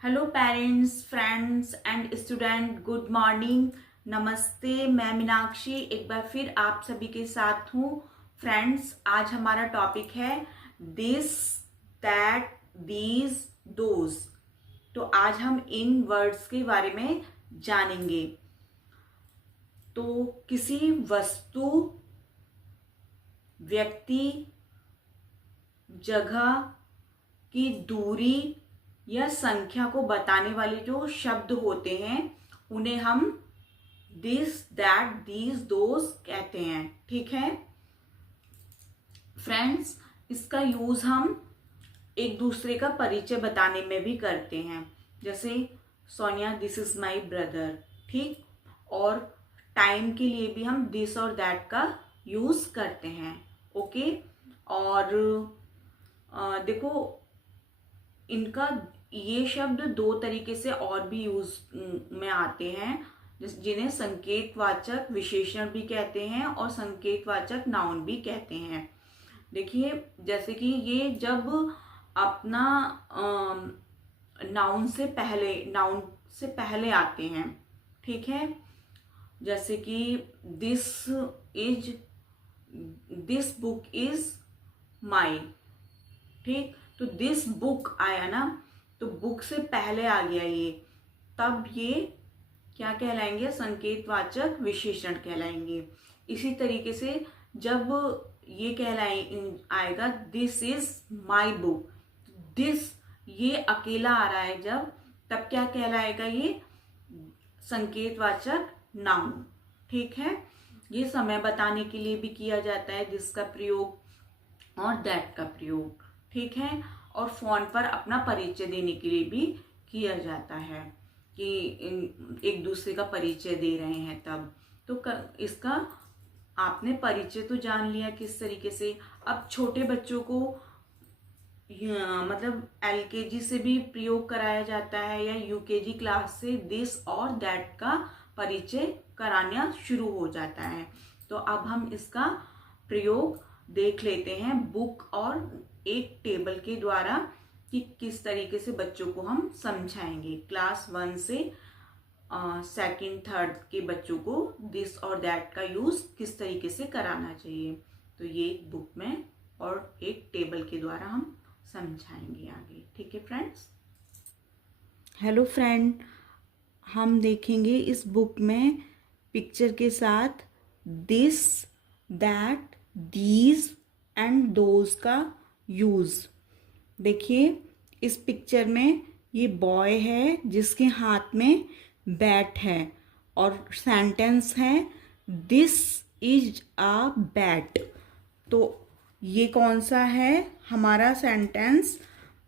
Hello parents, friends and student, good morning, नमस्ते। मैं मीनाक्षी एक बार फिर आप सभी के साथ हूँ। फ्रेंड्स, आज हमारा टॉपिक है दिस, दैट, दीज, दोज। तो आज हम इन वर्ड्स के बारे में जानेंगे। तो किसी वस्तु, व्यक्ति, जगह की दूरी या संख्या को बताने वाले जो शब्द होते हैं उन्हें हम दिस, दैट, दीज, दोज कहते हैं। ठीक है फ्रेंड्स, इसका यूज हम एक दूसरे का परिचय बताने में भी करते हैं। जैसे Sonia, this is my brother. ठीक। और टाइम के लिए भी हम दिस और दैट का यूज करते हैं। ओके। और देखो, इनका ये शब्द दो तरीके से और भी यूज में आते हैं, जिन्हें संकेतवाचक विशेषण भी कहते हैं और संकेतवाचक नाउन भी कहते हैं। देखिए, जैसे कि ये जब अपना नाउन से पहले आते हैं। ठीक है। जैसे कि दिस बुक इज माई। ठीक। तो दिस बुक आया ना, तो बुक से पहले आ गया ये, तब ये क्या कहलाएंगे? संकेतवाचक विशेषण कहलाएंगे। इसी तरीके से जब ये आएगा this is my book, this ये अकेला आ रहा है जब, तब क्या कहलाएगा? ये संकेतवाचक नाउन। ठीक है। ये समय बताने के लिए भी किया जाता है दिस का प्रयोग और दैट का प्रयोग। ठीक है। और फोन पर अपना परिचय देने के लिए भी किया जाता है कि एक दूसरे का परिचय दे रहे हैं तब। तो इसका आपने परिचय तो जान लिया किस तरीके से। अब छोटे बच्चों को मतलब एलकेजी से भी प्रयोग कराया जाता है या यूकेजी क्लास से दिस और दैट का परिचय कराना शुरू हो जाता है। तो अब हम इसका प्रयोग देख लेते हैं बुक और एक टेबल के द्वारा कि किस तरीके से बच्चों को हम समझाएंगे। क्लास 1 से सेकंड थर्ड के बच्चों को दिस और दैट का यूज किस तरीके से कराना चाहिए, तो ये एक बुक में और एक टेबल के द्वारा हम समझाएंगे आगे। ठीक है फ्रेंड्स। हेलो फ्रेंड, हम देखेंगे इस बुक में पिक्चर के साथ this, that, these and those का यूज। देखिए, इस पिक्चर में ये बॉय है जिसके हाथ में बैट है और सेंटेंस है दिस इज अ बैट। तो ये कौन सा है हमारा सेंटेंस?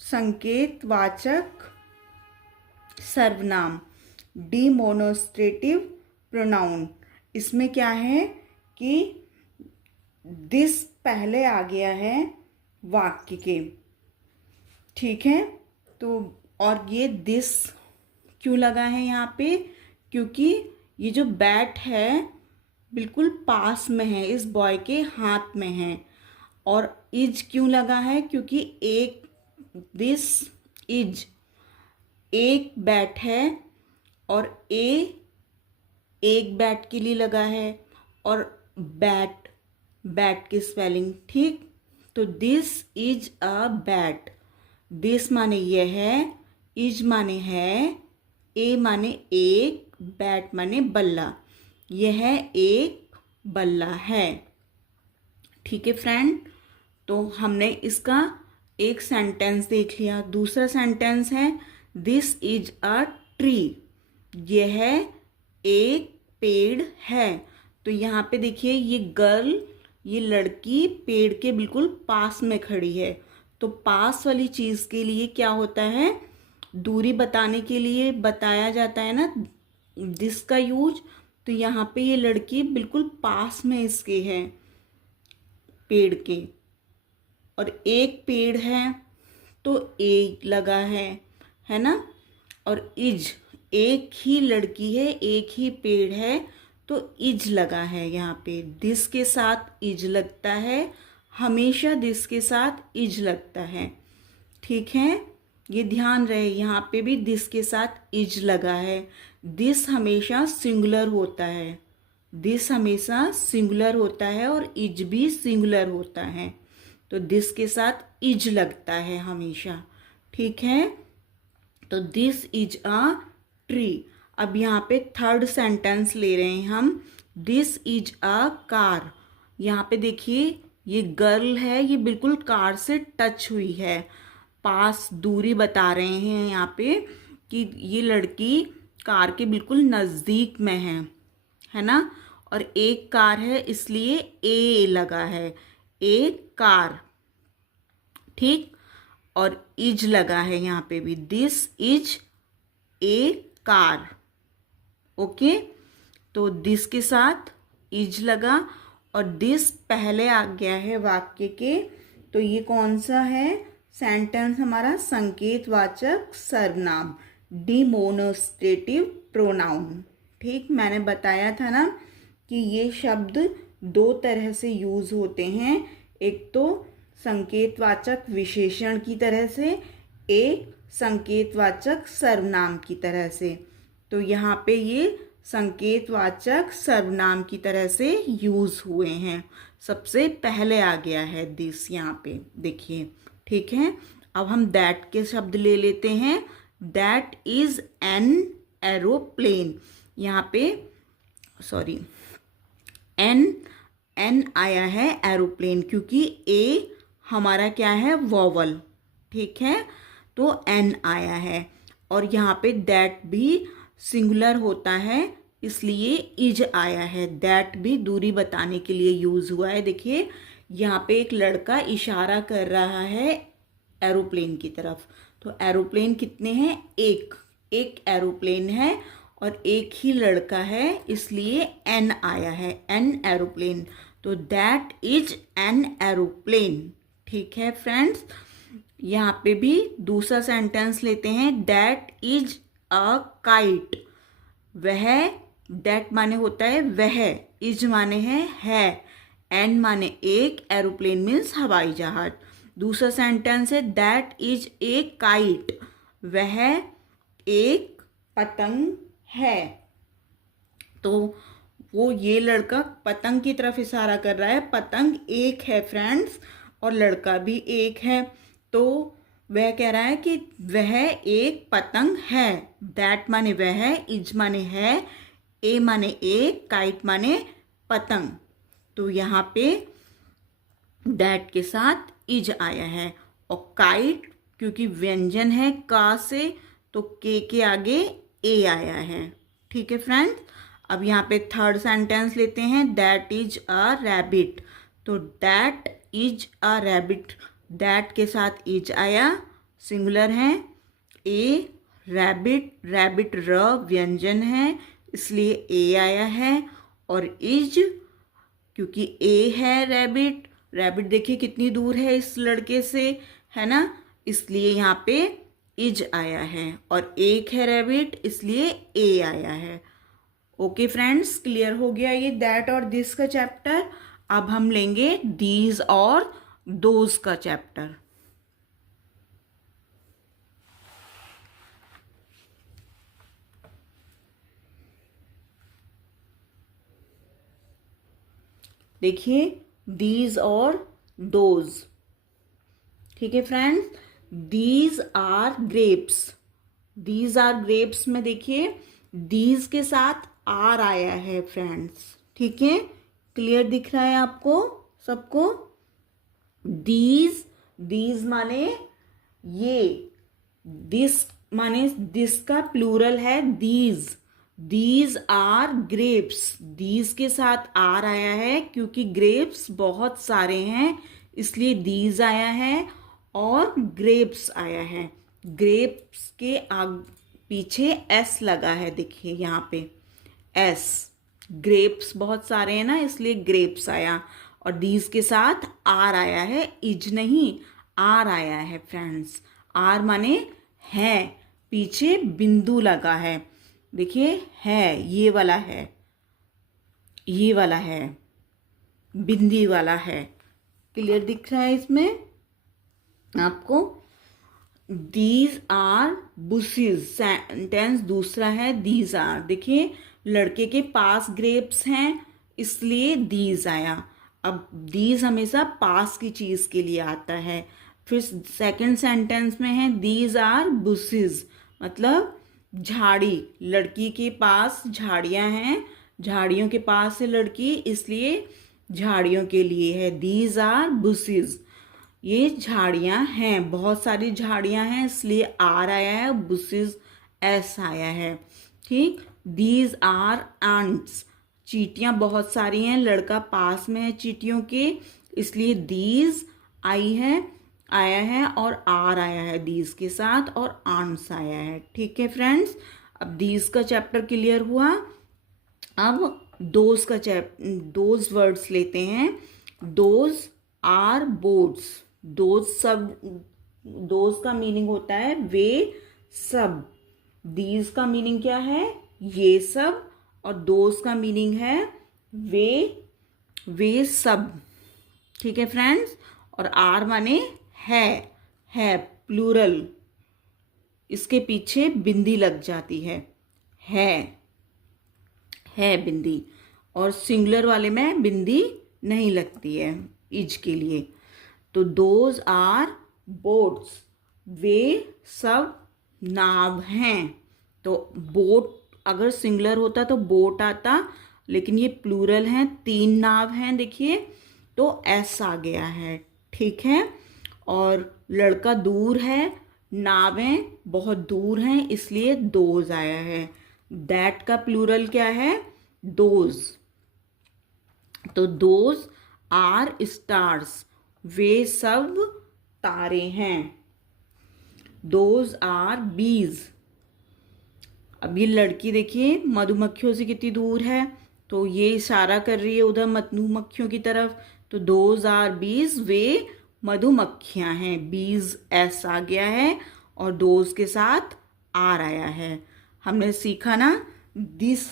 संकेतवाचक सर्वनाम, डिमोनस्ट्रेटिव प्रोनाउन। इसमें क्या है कि दिस पहले आ गया है वाक्य के। ठीक है। तो और ये दिस क्यों लगा है यहाँ पे? क्योंकि ये जो बैट है बिल्कुल पास में है, इस बॉय के हाथ में है। और इज क्यों लगा है? क्योंकि दिस इज एक बैट है और एक बैट के लिए लगा है। और बैट की स्पेलिंग ठीक। तो this is a bat. This माने यह है, इज माने है, ए माने एक, बैट माने बल्ला। यह एक बल्ला है। ठीक है फ्रेंड। तो हमने इसका एक सेंटेंस देख लिया। दूसरा सेंटेंस है दिस इज अ ट्री। यह एक पेड़ है। तो यहाँ पे देखिए, ये लड़की पेड़ के बिल्कुल पास में खड़ी है। तो पास वाली चीज के लिए क्या होता है? दूरी बताने के लिए बताया जाता है ना दिस का यूज। तो यहाँ पे ये लड़की बिल्कुल पास में इसके है पेड़ के, और एक पेड़ है तो एक लगा है ना। और इज, एक ही लड़की है, एक ही पेड़ है, तो इज लगा है यहाँ पे। दिस के साथ इज लगता है, हमेशा दिस के साथ इज लगता है। ठीक है। ये ध्यान रहे, यहाँ पे भी दिस के साथ इज लगा है। दिस हमेशा सिंगुलर होता है, दिस हमेशा सिंगुलर होता है और इज भी सिंगुलर होता है, तो दिस के साथ इज लगता है हमेशा, ठीक है। तो दिस इज अ ट्री। अब यहाँ पे थर्ड सेंटेंस ले रहे हैं हम, दिस इज अ कार। यहाँ पे देखिए ये गर्ल है, ये बिल्कुल कार से टच हुई है, पास दूरी बता रहे हैं यहाँ पे कि ये लड़की कार के बिल्कुल नज़दीक में है ना। और एक कार है इसलिए ए लगा है, ए कार, ठीक। और इज लगा है यहाँ पे भी, this is a car, okay. तो दिस के साथ इज लगा और दिस पहले आ गया है वाक्य के, तो ये कौन सा है सेंटेंस हमारा, संकेतवाचक सर्वनाम, डिमोनस्ट्रेटिव प्रोनाउन, ठीक। मैंने बताया था ना कि ये शब्द दो तरह से यूज होते हैं, एक तो संकेतवाचक विशेषण की तरह से, एक संकेतवाचक सर्वनाम की तरह से। तो यहाँ पे ये संकेतवाचक सर्वनाम की तरह से यूज हुए हैं, सबसे पहले आ गया है दिस यहाँ पे, देखिए, ठीक है। अब हम दैट के शब्द ले लेते हैं, दैट इज एन एरोप्लेन। यहाँ पे सॉरी एन आया है एरोप्लेन, क्योंकि ए हमारा क्या है वॉवल, ठीक है, तो एन आया है। और यहाँ पे दैट भी सिंगुलर होता है इसलिए इज आया है, दैट भी दूरी बताने के लिए यूज हुआ है। देखिए यहाँ पे एक लड़का इशारा कर रहा है एरोप्लेन की तरफ, तो एरोप्लेन कितने हैं, एक एरोप्लेन है और एक ही लड़का है इसलिए एन आया है, एन एरोप्लेन, तो दैट इज एन एरोप्लेन, ठीक है फ्रेंड्स। यहाँ पे भी दूसरा सेंटेंस लेते हैं, दैट इज अ काइट। वह, दैट माने होता है वह, इज माने है, एन माने एक, एरोप्लेन मीन्स हवाई जहाज। दूसरा सेंटेंस है दैट इज ए काइट, वह एक पतंग है। तो वो ये लड़का पतंग की तरफ इशारा कर रहा है, पतंग एक है फ्रेंड्स और लड़का भी एक है, तो वह कह रहा है कि वह एक पतंग है। दैट माने वह, इज माने है, ए माने एक, काइट माने पतंग, तो यहाँ पे दैट के साथ इज आया है। और काइट क्योंकि व्यंजन है का से, तो के आगे ए आया है, ठीक है फ्रेंड्स। अब यहाँ पे थर्ड सेंटेंस लेते हैं, दैट इज अ रैबिट। तो that is a rabbit, that के साथ इज आया, सिंगुलर है, ए रैबिट, रैबिट र व्यंजन है इसलिए ए आया है। और इज क्योंकि ए है रैबिट, रैबिट देखिए कितनी दूर है इस लड़के से, है ना, इसलिए यहाँ पे इज आया है। और एक है रैबिट इसलिए ए आया है। ओके फ्रेंड्स, क्लियर हो गया ये दैट और दिस का चैप्टर। अब हम लेंगे दीज और दोज का चैप्टर। देखिए दीज और दोज, ठीक है friends. These are grapes, these are grapes में देखिए दीज के साथ आर आया है फ्रेंड्स, ठीक है, क्लियर दिख रहा है आपको सबको। दीज माने ये, दिस माने दिस का प्लूरल है दीज आर ग्रेप्स, दीज के साथ आर आया है क्योंकि ग्रेप्स बहुत सारे हैं इसलिए दीज आया है और ग्रेप्स आया है। ग्रेप्स के पीछे एस लगा है, देखिए यहाँ पे एस, ग्रेप्स बहुत सारे हैं ना इसलिए ग्रेप्स आया। और दीज के साथ आर आया है, इज नहीं आर आया है फ्रेंड्स। आर माने है, पीछे बिंदु लगा है, देखिए है, ये वाला है, ये वाला है, बिंदी वाला है, क्लियर दिख रहा है इसमें आपको। These are bushes. सेंटेंस दूसरा है दीज आर। देखिए लड़के के पास ग्रेप्स हैं इसलिए दीज आया। अब दीज हमेशा पास की चीज के लिए आता है। फिर सेकंड सेंटेंस में है दीज आर बुशेस, मतलब झाड़ी। लड़की के पास झाड़ियां हैं, झाड़ियों के पास है लड़की, इसलिए झाड़ियों के लिए है। दीज आर बुशेस, ये झाड़ियां हैं, बहुत सारी झाड़ियां हैं इसलिए आर आया है, बुशेस एस आया है। ठीक। दीज आर एंट्स, चींटियां बहुत सारी हैं, लड़का पास में है चींटियों के, इसलिए दीज आई है, आया है, और आर आया है दीज के साथ, और आंट्स आया है। ठीक है फ्रेंड्स, अब दीज का चैप्टर क्लियर हुआ। अब दोज वर्ड्स लेते हैं। Those are boards. दोज का मीनिंग होता है वे सब। दीज का मीनिंग क्या है, ये सब, और दोज का मीनिंग है वे सब। ठीक है फ्रेंड्स, और आर माने है प्लूरल, इसके पीछे बिंदी लग जाती है बिंदी, और सिंगुलर वाले में बिंदी नहीं लगती है इज के लिए। तो दोज आर बोट्स, वे सब नाव हैं। तो बोट अगर सिंगुलर होता तो बोट आता, लेकिन ये प्लूरल हैं, 3 नाव हैं देखिए, तो एस आ गया है। ठीक है, और लड़का दूर है, नावें बहुत दूर हैं, इसलिए दोज आया है। दैट का प्लूरल क्या है, दोज। तो दोज आर स्टार्स, वे सब तारे हैं। दोज आर बीज, अब ये लड़की देखिए मधुमक्खियों से कितनी दूर है, तो ये इशारा कर रही है उधर मधुमक्खियों की तरफ। तो दोज आर बीज, वे मधुमक्खियां हैं। बीज एस आ गया है, और दोज के साथ आर आया है। हमने सीखा ना, दिस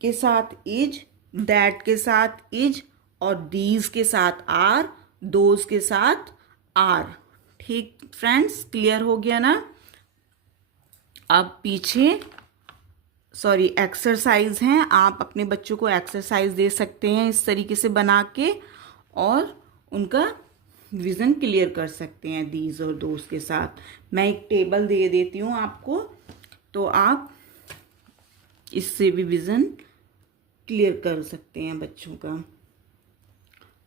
के साथ इज, दैट के साथ इज, और दीज के साथ आर, दोज के साथ आर। ठीक फ्रेंड्स, क्लियर हो गया ना। अब पीछे एक्सरसाइज हैं, आप अपने बच्चों को एक्सरसाइज दे सकते हैं इस तरीके से बना के, और उनका विजन क्लियर कर सकते हैं दीज और दोज के साथ। मैं एक टेबल दे देती हूँ आपको, तो आप इससे भी विजन क्लियर कर सकते हैं बच्चों का।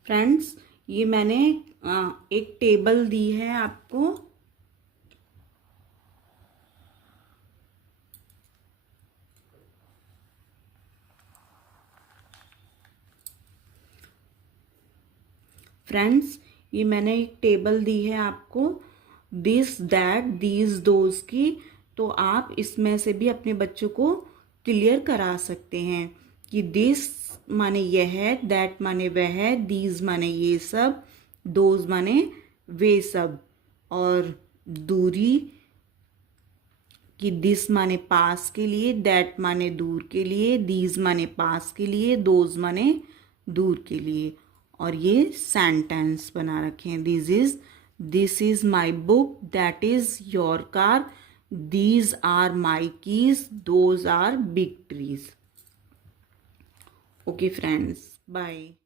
फ्रेंड्स, ये मैंने एक टेबल दी है आपको, ये मैंने एक टेबल दी है आपको, दिस दैट दीज दोज की। तो आप इसमें से भी अपने बच्चों को क्लियर करा सकते हैं कि दिस माने यह है, दैट माने वह है, दीज माने ये सब, दोज माने वे सब। और दूरी कि दिस माने पास के लिए, दैट माने दूर के लिए, दीज माने पास के लिए, दोज माने दूर के लिए। और ये सेंटेंस बना रखे हैं, this is my book, that is your car, these are my keys, those are big trees. Okay friends, bye.